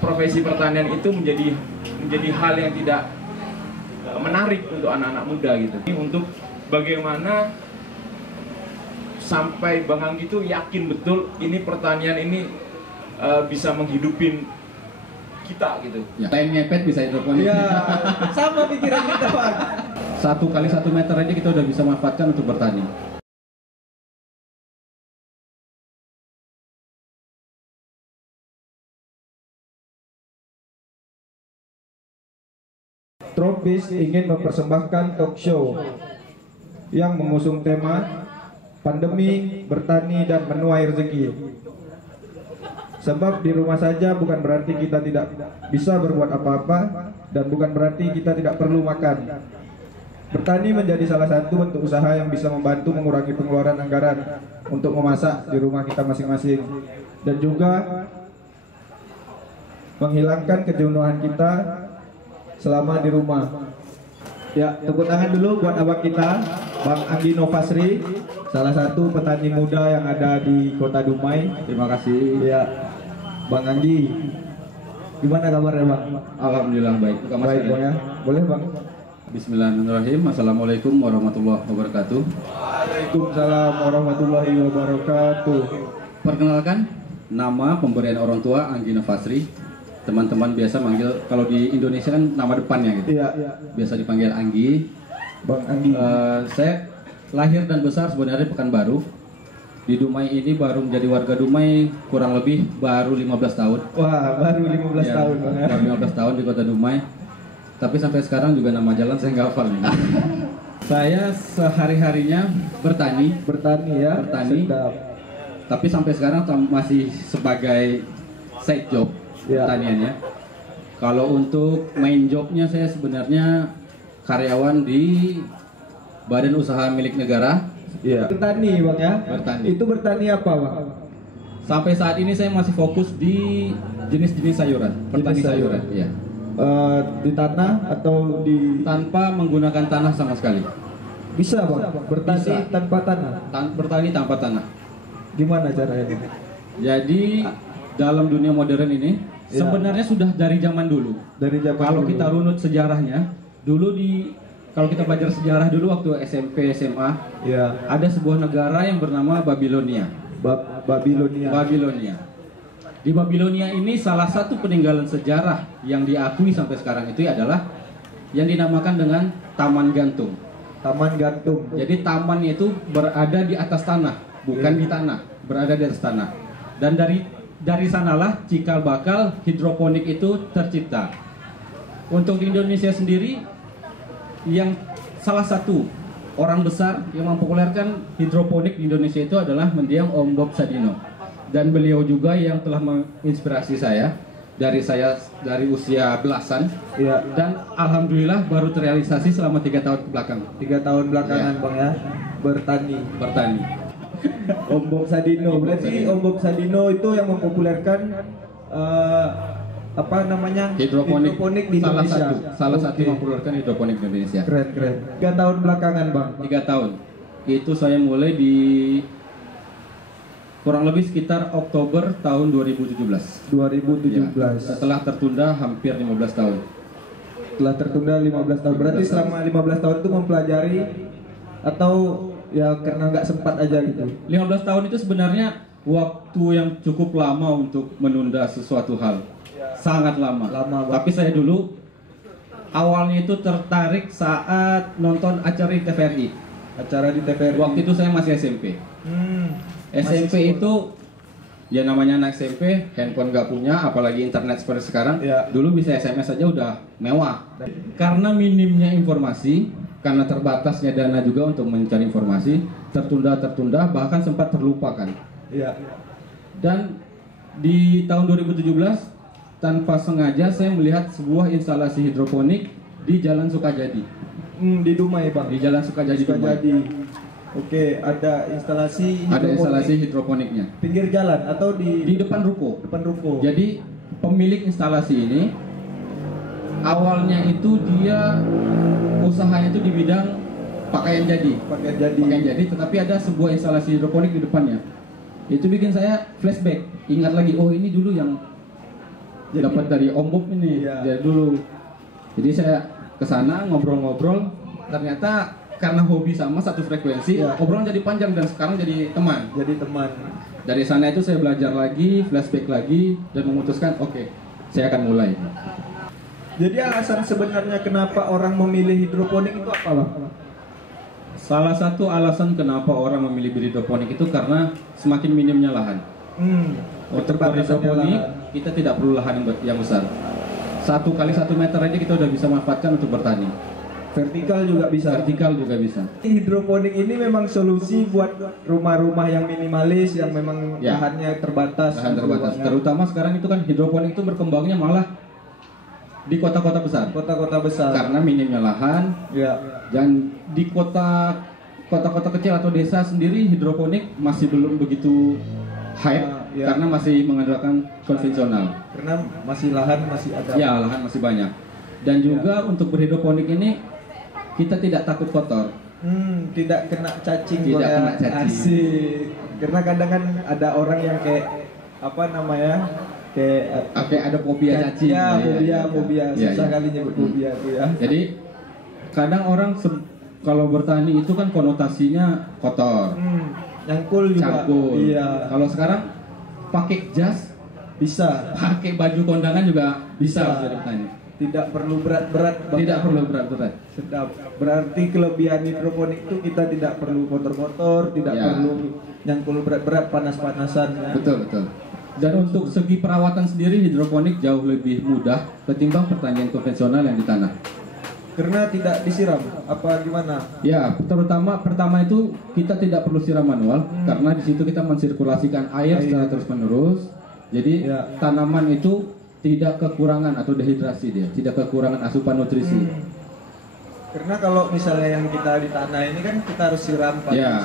profesi pertanian itu menjadi hal yang tidak menarik untuk anak-anak muda gitu. Untuk bagaimana sampai Bang Anggi itu yakin betul ini pertanian ini bisa menghidupin kita gitu. Ya. Lain ngepet bisa hidroponik. Iya, sama pikiran kita Pak. 1 kali 1 meter aja kita udah bisa manfaatkan untuk bertani. Tropis ingin mempersembahkan talk show yang mengusung tema pandemi, bertani, dan menuai rezeki. Sebab di rumah saja bukan berarti kita tidak bisa berbuat apa-apa, dan bukan berarti kita tidak perlu makan. Bertani menjadi salah satu bentuk usaha yang bisa membantu mengurangi pengeluaran anggaran untuk memasak di rumah kita masing-masing, dan juga menghilangkan kejenuhan kita selama di rumah. Ya, tepuk tangan dulu buat abang kita, Bang Anggi Novasri, salah satu petani muda yang ada di Kota Dumai. Terima kasih. Ya, Bang Anggi, gimana kabarnya Bang? Alhamdulillah baik. Baik Bang ya, boleh Bang? Bismillahirrahmanirrahim. Assalamualaikum warahmatullahi wabarakatuh. Waalaikumsalam warahmatullahi wabarakatuh. Perkenalkan, nama pemberian orang tua Anggi Novasri. Teman-teman biasa manggil, kalau di Indonesia kan nama depannya gitu. Iya, iya. Biasa dipanggil Anggi. Bang Anggi. Saya lahir dan besar sebenarnya Pekanbaru. Di Dumai ini baru menjadi warga Dumai kurang lebih baru 15 tahun. Wah, baru 15 Ya, tahun Bang ya. baru 15 tahun di Kota Dumai. Tapi sampai sekarang juga nama jalan saya nggak hafal nih. Saya sehari-harinya bertani. Bertani ya. Bertani. Sedap. Tapi sampai sekarang masih sebagai side job Ya. pertaniannya. Kalau untuk main jobnya saya sebenarnya karyawan di badan usaha milik negara. Iya. Bertani Bang ya. Bertani. Itu bertani apa Bang? Sampai saat ini saya masih fokus di jenis-jenis sayuran, petani sayuran. Iya. Di tanah atau di Tanpa menggunakan tanah sama sekali. bisa Bang? Bertani Bisa. tanpa tanah. Bertani tanpa tanah. Gimana caranya? Jadi dalam dunia modern ini Ya. sebenarnya sudah dari zaman dulu. Dari zaman Kalau dulu. kita runut sejarahnya, kalau kita belajar sejarah dulu waktu SMP SMA, Ya. ada sebuah negara yang bernama Babilonia. Babilonia. Babilonia. Di Babilonia ini salah satu peninggalan sejarah yang diakui sampai sekarang itu adalah yang dinamakan dengan Taman Gantung. Taman Gantung. Jadi taman itu berada di atas tanah, bukan di tanah, berada di atas tanah. Dan dari sanalah cikal bakal hidroponik itu tercipta. Untuk di Indonesia sendiri, yang salah satu orang besar yang mempopulerkan hidroponik di Indonesia itu adalah mendiang Om Bob Sadino. Dan beliau juga yang telah menginspirasi saya dari usia belasan. Ya. Dan alhamdulillah baru terrealisasi selama 3 tahun ke belakang. 3 tahun belakangan Ya. Bang ya. Bertani. Bertani. Om Bob Sadino. Berarti Om Bob Sadino itu yang mempopulerkan apa namanya? Hidroponik di Indonesia. salah satu Oke. mempopulerkan hidroponik di Indonesia. Keren. 3 tahun belakangan Bang. 3 tahun. Itu saya mulai di kurang lebih sekitar Oktober tahun 2017. 2017. Ya, setelah tertunda hampir 15 tahun. Setelah tertunda 15 tahun. Berarti 15 tahun. selama 15 tahun itu mempelajari atau ya karena nggak sempat aja gitu. 15 tahun itu sebenarnya waktu yang cukup lama untuk menunda sesuatu hal. Sangat lama. Lama, Bang. Tapi saya dulu awalnya itu tertarik saat nonton acara di TVRI. Acara di TVRI. Waktu itu saya masih SMP. SMP itu ya namanya anak SMP, handphone gak punya, apalagi internet seperti sekarang. Ya. Dulu bisa SMS aja udah mewah. Karena minimnya informasi, karena terbatasnya dana juga untuk mencari informasi, tertunda, bahkan sempat terlupakan. Iya. Dan di tahun 2017 tanpa sengaja saya melihat sebuah instalasi hidroponik di Jalan Sukajadi. Di Dumai Bang. Di Jalan Sukajadi. Dumai. Oke, ada instalasi Ada hidroponik. instalasi hidroponiknya. Pinggir jalan atau Di depan ruko. depan ruko. Jadi pemilik instalasi ini awalnya itu dia usahanya itu di bidang pakaian jadi. Pakaian jadi, tetapi ada sebuah instalasi hidroponik di depannya. Itu bikin saya flashback, ingat lagi, oh ini dulu yang dapat dari Om Bob ini Iya. dari dulu. Jadi saya ke sana ngobrol-ngobrol, ternyata karena hobi sama satu frekuensi, Iya. obrolan jadi panjang dan sekarang jadi teman. Jadi teman. Dari sana itu saya belajar lagi, flashback lagi, dan memutuskan oke, saya akan mulai. Jadi alasan sebenarnya kenapa orang memilih hidroponik itu apa, Bang? Salah satu alasan kenapa orang memilih hidroponik itu karena semakin minimnya lahan. Untuk Keterbatasannya berhidroponik lahan. kita tidak perlu lahan yang besar. 1 kali 1 meter aja kita udah bisa manfaatkan untuk bertani. Vertikal juga bisa. Vertikal juga bisa. Hidroponik ini memang solusi buat rumah-rumah yang minimalis yang memang Ya. lahannya terbatas. Lahan terbatas. Ruangan. Terutama sekarang itu kan hidroponik itu berkembangnya malah di kota-kota besar. Kota-kota besar. Karena minimnya lahan, Ya. dan di kota-kota kecil atau desa sendiri hidroponik masih belum begitu hype Ya. karena masih mengandalkan konvensional. Karena masih lahan masih ada. Ya, lahan masih banyak. Dan juga untuk berhidroponik ini kita tidak takut kotor. Tidak kena cacing. Tidak Bang, ya. kena cacing. Asik. Karena kadang kan ada orang yang kayak apa namanya? Kayak Ada fobia cacing. Ya, fobia. Ya, Susah ya. kali nyebut fobia tuh ya. Jadi kadang orang kalau bertani itu kan konotasinya kotor, Nyangkul juga. campur. Iya. Kalau sekarang pakai jas, Bisa. pakai baju kondangan juga bisa Bisa. jadi petani. Tidak perlu berat-berat. Bang. Tidak perlu berat-berat. Sedap. Berarti kelebihan hidroponik itu kita tidak perlu kotor-kotor, tidak Ya. perlu nyangkul berat-berat, panas-panasan. Ya. Betul. Dan untuk segi perawatan sendiri hidroponik jauh lebih mudah ketimbang pertanian konvensional yang di tanah. Karena tidak disiram. Apa gimana? Ya, pertama itu kita tidak perlu siram manual karena di situ kita mensirkulasikan air secara terus-menerus. Jadi Ya. tanaman itu tidak kekurangan atau dehidrasi dia, tidak kekurangan asupan nutrisi. Karena kalau misalnya yang kita di tanah ini kan kita harus siram pagi Ya.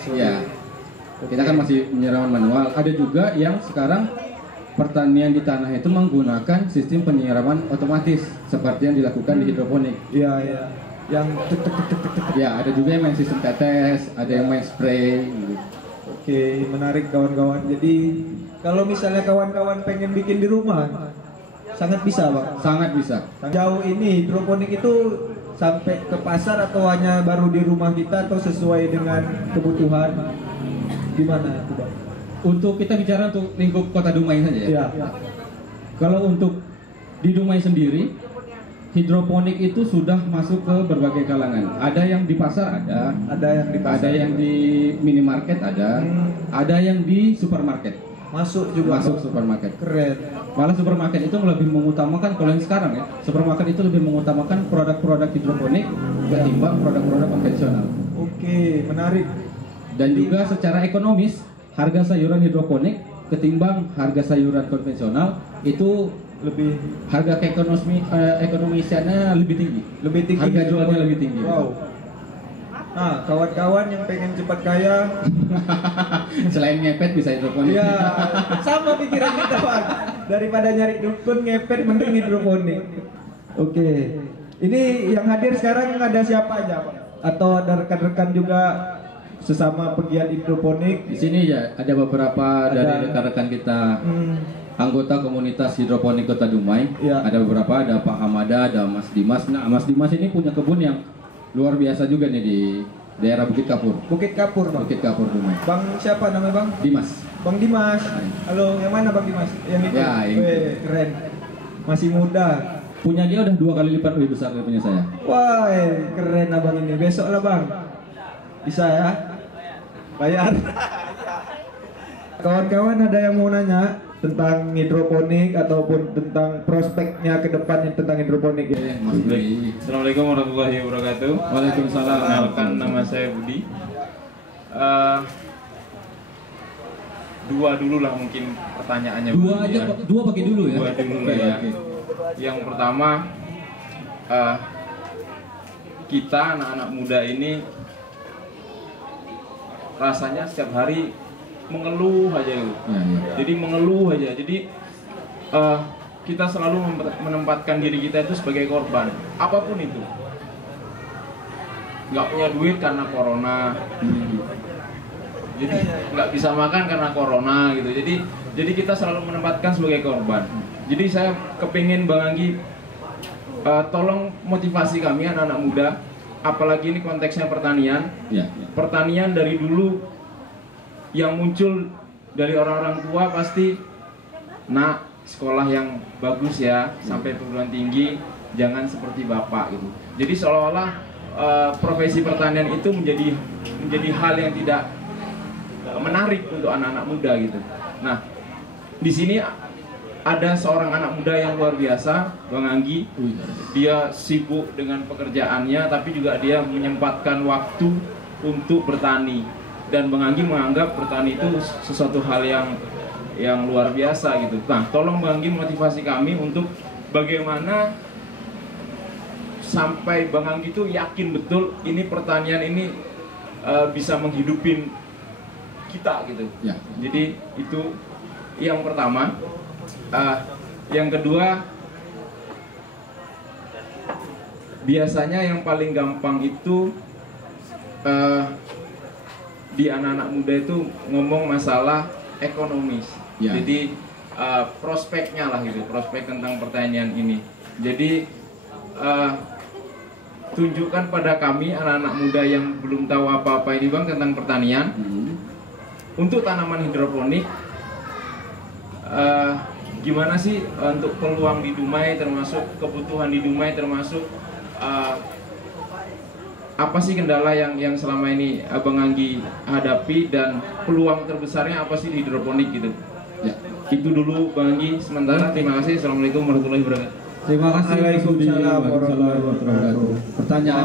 sore. Ya. Kita kan masih penyiraman manual. Ada juga yang sekarang pertanian di tanah itu menggunakan sistem penyiraman otomatis seperti yang dilakukan di hidroponik. Iya. Yang tek. Ya, ada juga yang main sistem tetes, ada yang main spray gitu. Oke, menarik kawan-kawan. Jadi kalau misalnya kawan-kawan pengen bikin di rumah, sangat bisa, Bang. Sangat bisa. Jauh ini hidroponik itu sampai ke pasar atau hanya baru di rumah kita atau sesuai dengan kebutuhan? Gimana itu, Bang? Untuk kita bicara untuk lingkup Kota Dumai saja ya. Ya. Kalau untuk di Dumai sendiri, hidroponik itu sudah masuk ke berbagai kalangan. Ada yang di pasar ada Ada yang di pasar. ada yang di minimarket ada yang di supermarket. Masuk juga. Masuk Bang. supermarket. Keren. Malah supermarket itu lebih mengutamakan kalau yang sekarang ya, supermarket itu lebih mengutamakan produk-produk hidroponik ketimbang produk-produk konvensional. Oke, menarik. Dan juga secara ekonomis, harga sayuran hidroponik ketimbang harga sayuran konvensional itu Lebih harga ekonomisiannya lebih tinggi. lebih tinggi. Harga jualnya lebih tinggi. Wow. Nah, kawan-kawan yang pengen cepat kaya, Selain ngepet bisa hidroponik. ya sama pikiran kita, Bang. Daripada nyari dukun ngepet mending hidroponik. Oke. Ini yang hadir sekarang ada siapa aja, Bang? Atau ada rekan-rekan juga sesama pegiat hidroponik? Di sini ya ada beberapa dari rekan-rekan kita anggota komunitas hidroponik Kota Dumai. Ya. Ada beberapa, ada Pak Hamada, ada Mas Dimas. Nah, Mas Dimas ini punya kebun yang luar biasa juga nih di daerah Bukit Kapur. Bukit Kapur, Bang. Bukit Kapur Dumai. Bang siapa namanya, Bang? Dimas. Bang Dimas. Halo, yang mana Bang Dimas? Yang itu. Ya, yang itu. Weh, keren. Masih muda. Punya dia udah 2 kali lipat lebih besar dari punya saya. Wah, keren abang ini. Besok lah bang. Bisa ya? Bayar. Kawan-kawan ada yang mau nanya tentang hidroponik ataupun tentang prospeknya ke depan tentang hidroponik ya? Mas Budi. Assalamualaikum warahmatullahi wabarakatuh. Waalaikumsalam. Kenalkan, nama saya Budi. Dua dulu lah mungkin pertanyaannya. Dua Budi, aja, ya. dua pakai dulu ya. Dua dulu lah Oke, ya. oke. Yang pertama, kita anak-anak muda ini rasanya setiap hari mengeluh aja gitu. Ya, ya. Jadi mengeluh aja. Jadi kita selalu menempatkan diri kita itu sebagai korban, apapun itu. Nggak punya duit karena corona, jadi nggak bisa makan karena corona gitu. Jadi kita selalu menempatkan sebagai korban. Jadi saya kepingin Bang Anggi tolong motivasi kami anak-anak muda, apalagi ini konteksnya pertanian. Ya. Pertanian dari dulu yang muncul dari orang-orang tua pasti, nak, sekolah yang bagus ya, sampai perguruan tinggi, jangan seperti bapak gitu. Jadi seolah-olah profesi pertanian itu menjadi hal yang tidak menarik untuk anak-anak muda gitu. Nah, di sini ada seorang anak muda yang luar biasa, Bang Anggi. Dia sibuk dengan pekerjaannya, tapi juga dia menyempatkan waktu untuk bertani. Dan Bang Anggi menganggap bertani itu sesuatu hal yang luar biasa gitu. Nah, tolong Bang Anggi motivasi kami untuk bagaimana sampai Bang Anggi itu yakin betul ini pertanian ini bisa menghidupin kita gitu. Ya. Jadi itu yang pertama. Yang kedua, biasanya yang paling gampang itu di anak-anak muda itu ngomong masalah ekonomis. Ya. Jadi prospeknya lah gitu, prospek tentang pertanian ini. Jadi tunjukkan pada kami anak-anak muda yang belum tahu apa-apa ini Bang tentang pertanian. Untuk tanaman hidroponik, gimana sih untuk peluang di Dumai, termasuk kebutuhan di Dumai, termasuk apa sih kendala yang selama ini Abang Anggi hadapi dan peluang terbesarnya apa sih di hidroponik gitu? Ya, itu dulu Bang Anggi sementara. Terima kasih. Assalamualaikum warahmatullahi wabarakatuh. Terima kasih. Waalaikumsalam warahmatullahi wabarakatuh. Pertanyaan